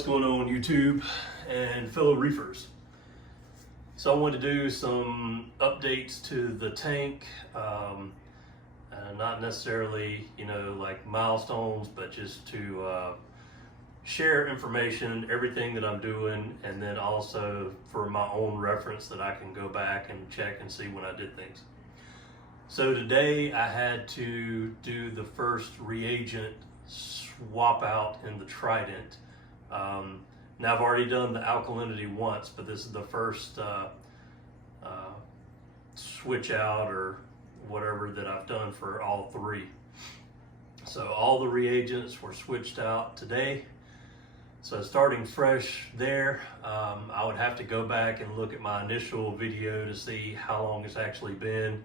What's going on YouTube and fellow reefers? So I wanted to do some updates to the tank, not necessarily, like milestones, but just to share information, everything that I'm doing, and then also for my own reference that I can go back and check and see when I did things. So today I had to do the first reagent swap out in the Trident. Now I've already done the alkalinity once, but this is the first switch out or whatever that I've done for all three. So all the reagents were switched out today. So starting fresh there, I would have to go back and look at my initial video to see how long it's actually been.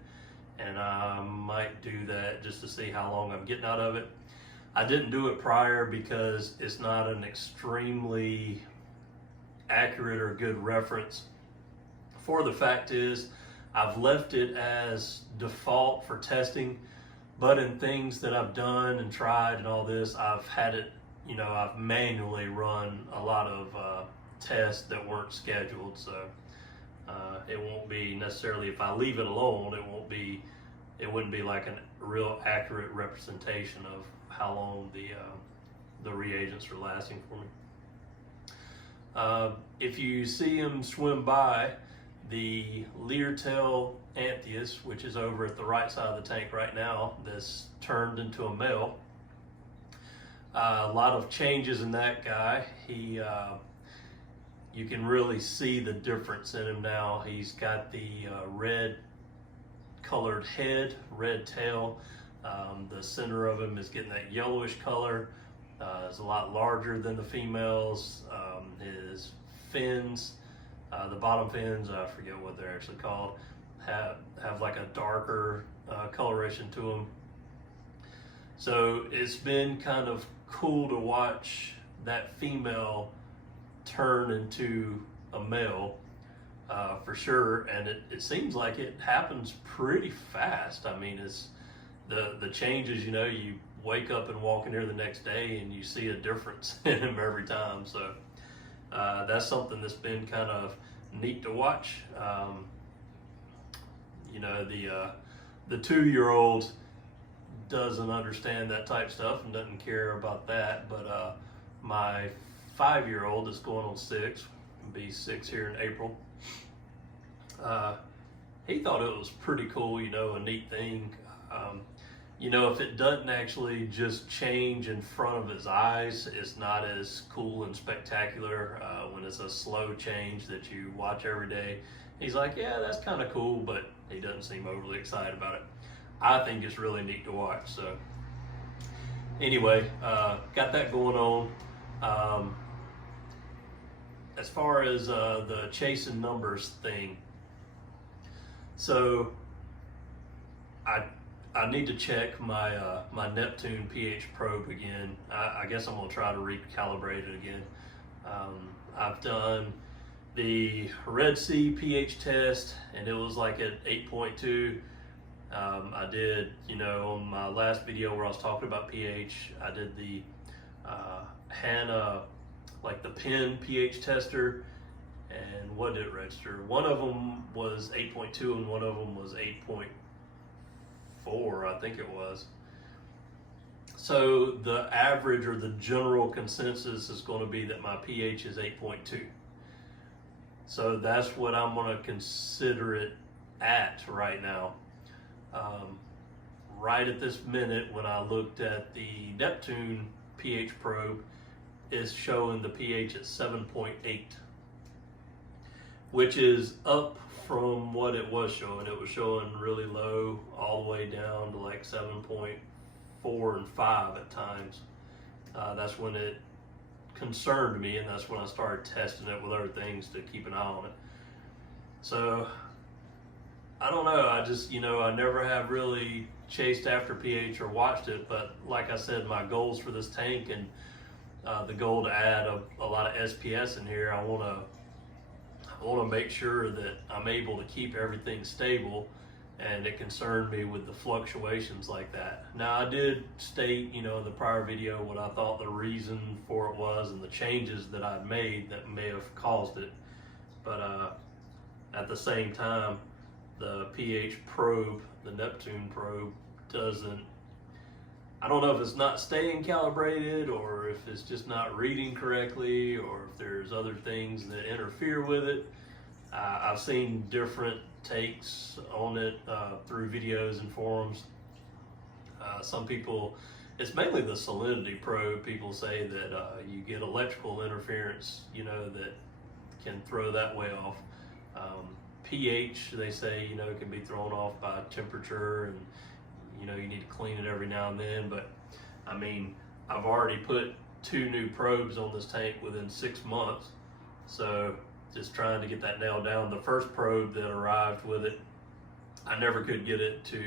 And I might do that just to see how long I'm getting out of it. I didn't do it prior because it's not an extremely accurate or good reference. For the fact is, I've left it as default for testing, but in things that I've done and tried and all this, I've had it, I've manually run a lot of tests that weren't scheduled. So it won't be necessarily, if I leave it alone, it wouldn't be like a real accurate representation of how long the reagents are lasting for me. If you see them swim by, the Lyretail Anthias, which is over at the right side of the tank right now, that's turned into a male. A lot of changes in that guy. You can really see the difference in him now. He's got the red colored head, red tail. The center of him is getting that yellowish color. Is a lot larger than the females. His fins, the bottom fins, I forget what they're actually called, have like a darker coloration to them. So it's been kind of cool to watch that female turn into a male. For sure, and it seems like it happens pretty fast. I mean, it's the changes, you wake up and walk in here the next day and you see a difference in him every time. So that's something that's been kind of neat to watch. The 2-year-old doesn't understand that type stuff and doesn't care about that, but my 5-year-old is going on 6, be 6 here in April. He thought it was pretty cool, a neat thing. If it doesn't actually just change in front of his eyes, it's not as cool and spectacular. When it's a slow change that you watch every day, he's like, yeah, that's kind of cool, but he doesn't seem overly excited about it. I think it's really neat to watch. So anyway, got that going on. As far as the chasing numbers thing, so I need to check my my Neptune pH probe again. I guess I'm gonna try to recalibrate it again. I've done the Red Sea pH test and it was like at 8.2. I did, on my last video where I was talking about pH, I did the Hannah, like the pen pH tester, and what did it register? One of them was 8.2 and one of them was 8.4, I think it was. So the average or the general consensus is going to be that my pH is 8.2. So that's what I'm going to consider it at right now. Right at this minute, when I looked at the Neptune pH probe, is showing the pH at 7.8, which is up from what it was showing. It was showing really low all the way down to like 7.4 and 5 at times. That's when it concerned me, and that's when I started testing it with other things to keep an eye on it. So I don't know, I just, I never have really chased after pH or watched it, but like I said, my goals for this tank and the goal to add a lot of SPS in here, I want to make sure that I'm able to keep everything stable and it concerned me with the fluctuations like that. Now, I did state, in the prior video what I thought the reason for it was and the changes that I'd made that may have caused it. But at the same time, the pH probe, the Neptune probe, I don't know if it's not staying calibrated or if it's just not reading correctly or if there's other things that interfere with it. I've seen different takes on it through videos and forums. Some people, it's mainly the salinity probe. People say that you get electrical interference, that can throw that way off. pH, they say, it can be thrown off by temperature, and you need to clean it every now and then. But I mean, I've already put 2 new probes on this tank within 6 months, so just trying to get that nailed down. The first probe that arrived with it, I never could get it to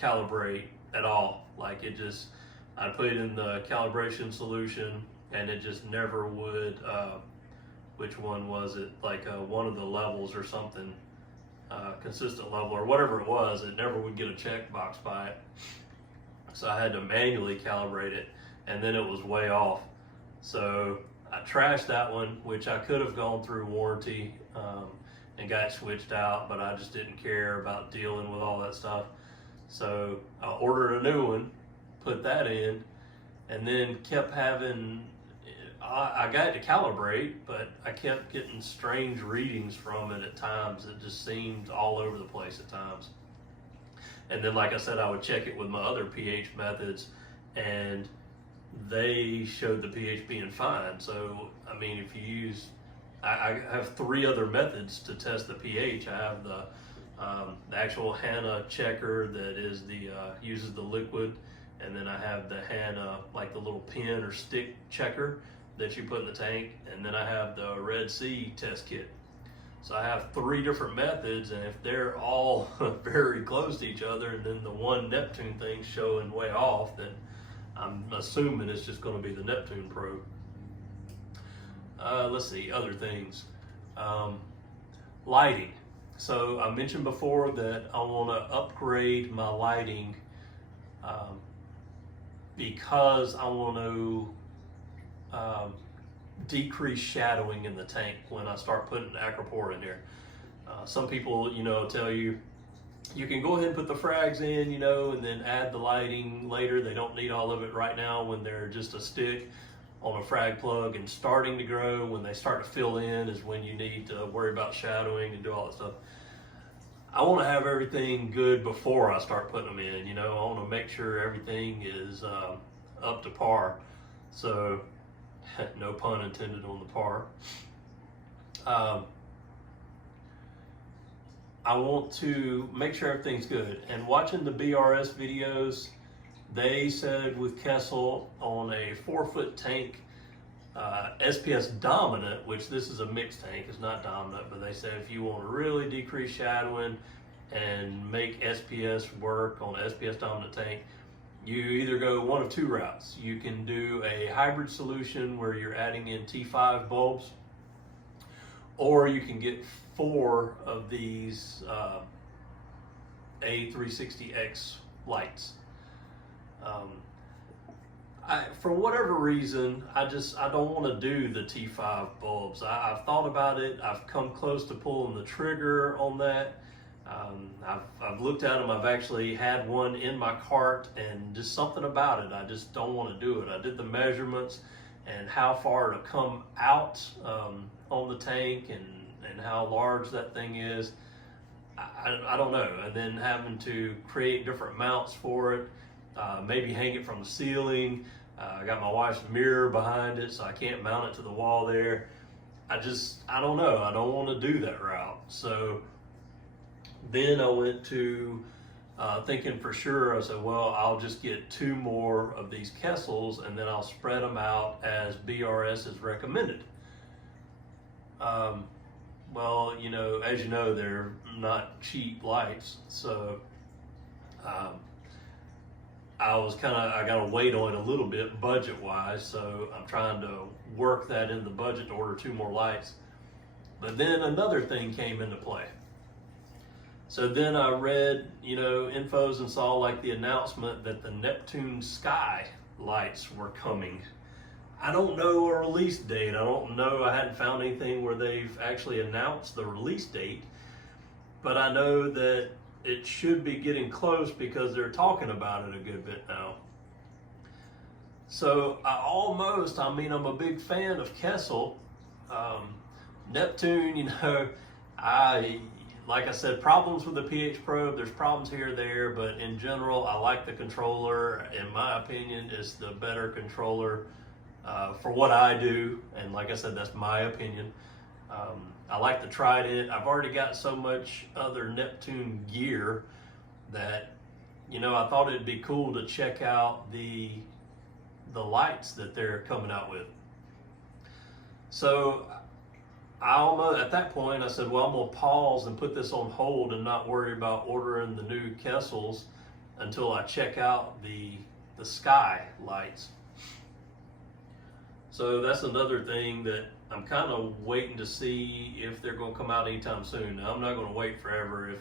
calibrate at all. Like, I put it in the calibration solution and it just never would. Which one was it? Like one of the levels or something, consistent level or whatever it was, it never would get a checkbox by it. So I had to manually calibrate it, and then it was way off. So I trashed that one, which I could have gone through warranty and got switched out, but I just didn't care about dealing with all that stuff. So I ordered a new one, put that in, and then kept having, I got it to calibrate, but I kept getting strange readings from it at times. It just seemed all over the place at times. And then, like I said, I would check it with my other pH methods, and they showed the pH being fine. So, I mean, if you use, I have 3 other methods to test the pH. I have the actual HANA checker that is uses the liquid, and then I have the HANA, like the little pin or stick checker that you put in the tank, and then I have the Red Sea test kit. So I have 3 different methods, and if they're all very close to each other, and then the one Neptune thing showing way off, then I'm assuming it's just going to be the Neptune probe. Let's see, other things. Lighting. So I mentioned before that I want to upgrade my lighting because I want to decrease shadowing in the tank when I start putting Acropore in there. Some people, tell you can go ahead and put the frags in, and then add the lighting later. They don't need all of it right now when they're just a stick on a frag plug and starting to grow. When they start to fill in is when you need to worry about shadowing and do all that stuff. I want to have everything good before I start putting them in. I want to make sure everything is up to par. So, no pun intended on the par. I want to make sure everything's good. And watching the BRS videos, they said with Kessel on a 4-foot tank, SPS dominant, which this is a mixed tank, it's not dominant, but they said if you want to really decrease shadowing and make SPS work on an SPS dominant tank, you either go one of 2 routes. You can do a hybrid solution where you're adding in T5 bulbs, or you can get 4 of these A360X lights. For whatever reason, I don't want to do the T5 bulbs. I've thought about it. I've come close to pulling the trigger on that. I've looked at them. I've actually had one in my cart, and just something about it, I just don't want to do it. I did the measurements and how far to come out on the tank and how large that thing is. I don't know. And then having to create different mounts for it, maybe hang it from the ceiling. I got my wife's mirror behind it, so I can't mount it to the wall there. I don't know. I don't want to do that route. So then I went to thinking for sure, I said, well, I'll just get 2 more of these Kessels, and then I'll spread them out as BRS is recommended. Well, as you know, they're not cheap lights, so I got to wait on it a little bit budget-wise, so I'm trying to work that in the budget to order 2 more lights. But then another thing came into play. So then I read, infos and saw like the announcement that the Neptune Sky lights were coming. I don't know a release date. I don't know, I hadn't found anything where they've actually announced the release date, but I know that it should be getting close because they're talking about it a good bit now. So I'm a big fan of Kessel. Neptune, like I said, problems with the pH probe, there's problems here or there, but in general, I like the controller. In my opinion, it's the better controller for what I do, and like I said, that's my opinion. I like the Trident. I've already got so much other Neptune gear that, I thought it'd be cool to check out the lights that they're coming out with. So at that point, I said, well, I'm gonna pause and put this on hold and not worry about ordering the new Kessels until I check out the Sky lights. So that's another thing that I'm kind of waiting to see if they're gonna come out anytime soon. Now, I'm not gonna wait forever.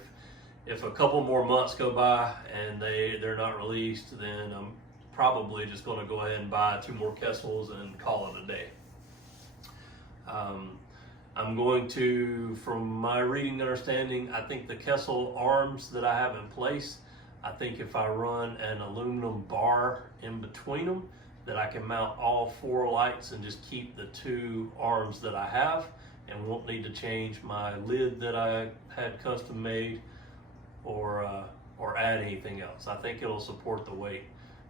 If a couple more months go by and they're not released, then I'm probably just gonna go ahead and buy 2 more Kessels and call it a day. I'm going to, from my reading and understanding, I think the Kessel arms that I have in place, I think if I run an aluminum bar in between them, that I can mount all 4 lights and just keep the 2 arms that I have, and won't need to change my lid that I had custom made or add anything else. I think it'll support the weight.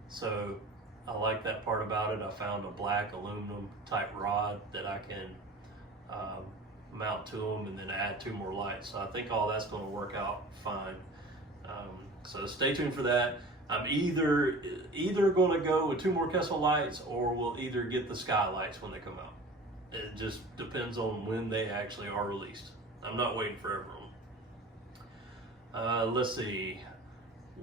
So I like that part about it. I found a black aluminum type rod that I can mount to them and then add 2 more lights. So I think all that's going to work out fine. So stay tuned for that. I'm either going to go with 2 more Kessel lights, or we'll either get the Sky lights when they come out. It just depends on when they actually are released. I'm not waiting forever on them. Let's see,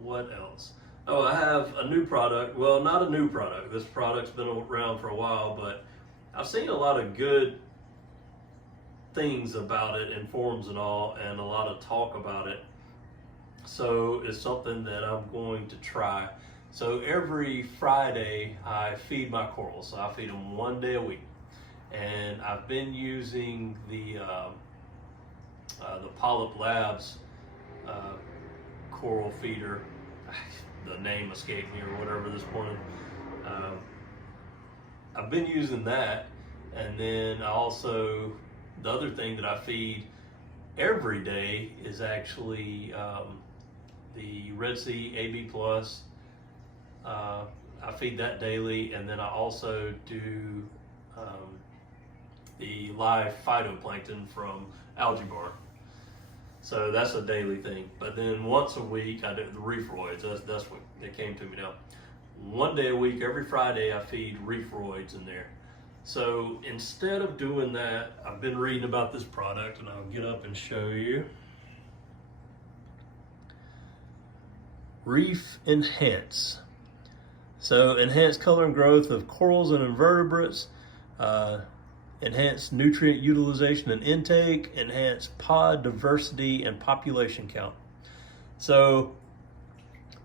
what else? Oh, I have a new product. Well, not a new product. This product's been around for a while, but I've seen a lot of good things about it in forums and all, and a lot of talk about it. So it's something that I'm going to try. So every Friday I feed my corals. So I feed them 1 day a week, and I've been using the Polyp Labs coral feeder. The name escaped me or whatever this morning. I've been using that, and then also the other thing that I feed every day is actually the Red Sea AB Plus. I feed that daily, and then I also do the live phytoplankton from Algae Bar. So that's a daily thing. But then once a week I do the reefroids. That's what it came to me now. 1 day a week, every Friday, I feed reefroids in there. So instead of doing that, I've been reading about this product, and I'll get up and show you. Reef Enhance. So enhance color and growth of corals and invertebrates, enhance nutrient utilization and intake, enhance pod diversity and population count. So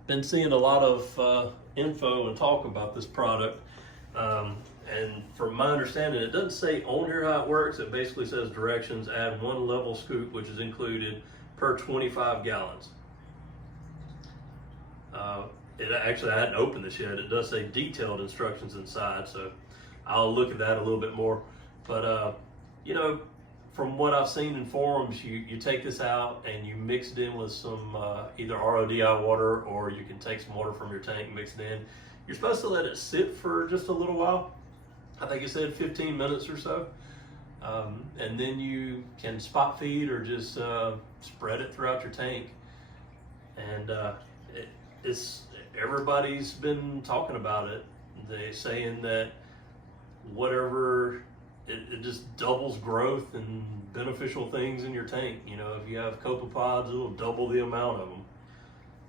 been seeing a lot of info and talk about this product, and from my understanding, it doesn't say on here how it works. It basically says directions: add 1 level scoop, which is included, per 25 gallons. I hadn't opened this yet. It does say detailed instructions inside, so I'll look at that a little bit more. But from what I've seen in forums, you take this out and you mix it in with some either RODI water, or you can take some water from your tank and mix it in. You're supposed to let it sit for just a little while. I think it said 15 minutes or so. And then you can spot feed or just spread it throughout your tank. And everybody's been talking about it. They're saying that it just doubles growth and beneficial things in your tank. If you have copepods, it'll double the amount of them.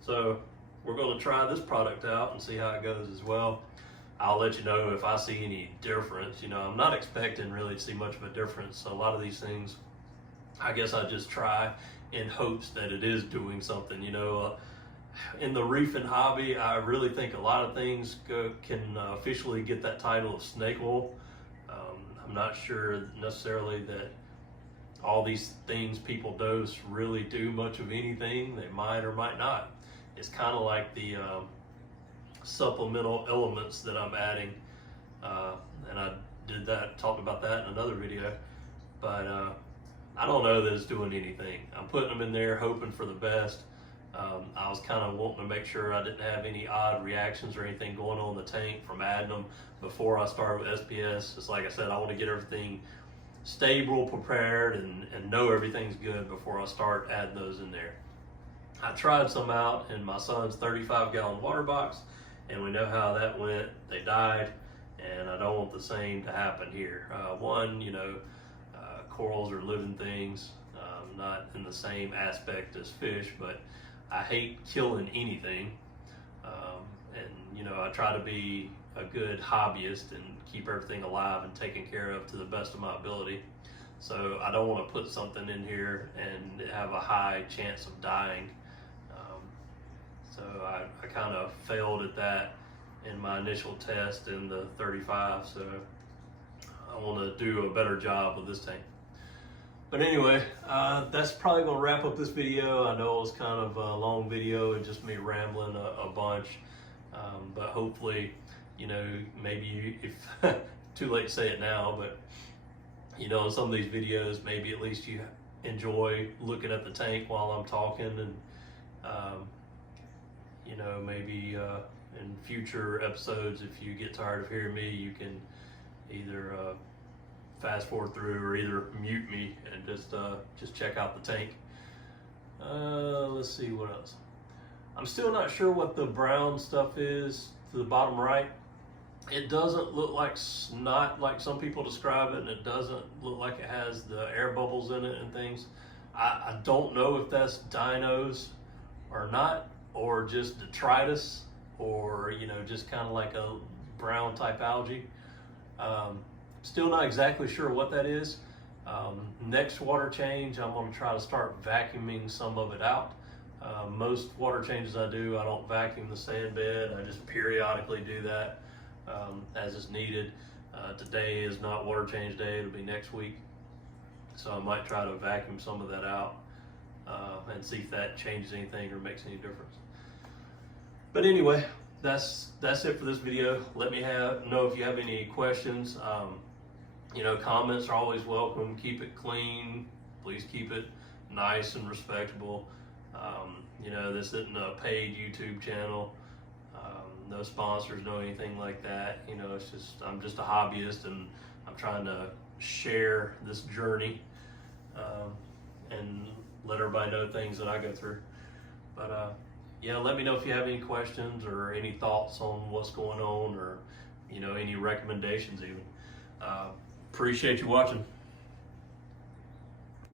So we're going to try this product out and see how it goes as well. I'll let you know if I see any difference. I'm not expecting really to see much of a difference. A lot of these things I guess I just try in hopes that it is doing something. You know, in the reefing hobby, I really think a lot of things can officially get that title of snake oil. I'm not sure necessarily that all these things people dose really do much of anything. They might or might not. It's kind of like the supplemental elements that I'm adding, and I talked about that in another video, but I don't know that it's doing anything. I'm putting them in there hoping for the best. I was kind of wanting to make sure I didn't have any odd reactions or anything going on in the tank from adding them before I started with SPS. Just like I said, I want to get everything stable, prepared, and know everything's good before I start adding those in there. I tried some out in my son's 35-gallon water box, and we know how that went. They died, and I don't want the same to happen here. One, you know, corals are living things, not in the same aspect as fish, but I hate killing anything. And you know, I try to be a good hobbyist and keep everything alive and taken care of to the best of my ability. So I don't want to put something in here and have a high chance of dying. So I kind of failed at that in my initial test in the 35. So I want to do a better job with this tank. But anyway, that's probably going to wrap up this video. I know it was kind of a long video and just me rambling a bunch. But hopefully, you know, maybe if too late to say it now, but you know, in some of these videos, maybe at least you enjoy looking at the tank while I'm talking, and you know, maybe in future episodes, if you get tired of hearing me, you can either fast forward through or either mute me and just check out the tank. Let's see what else. I'm still not sure what the brown stuff is to the bottom right. It doesn't look like snot like some people describe it, and it doesn't look like it has the air bubbles in it and things. I don't know if that's dinos or not, or just detritus, or you know, just kind of like a brown type algae. Still not exactly sure what that is. Next water change, I'm going to try to start vacuuming some of it out. Most water changes I do, I don't vacuum the sand bed. I just periodically do that as is needed. Today is not water change day, it'll be next week. So I might try to vacuum some of that out and see if that changes anything or makes any difference. But anyway, that's it for this video. Let me know if you have any questions. You know, comments are always welcome. Keep it clean. Please keep it nice and respectable. You know, this isn't a paid YouTube channel. No sponsors, no anything like that. You know, it's just, I'm just a hobbyist, and I'm trying to share this journey and let everybody know things that I go through. But yeah, let me know if you have any questions or any thoughts on what's going on, or you know, any recommendations even. Appreciate you watching.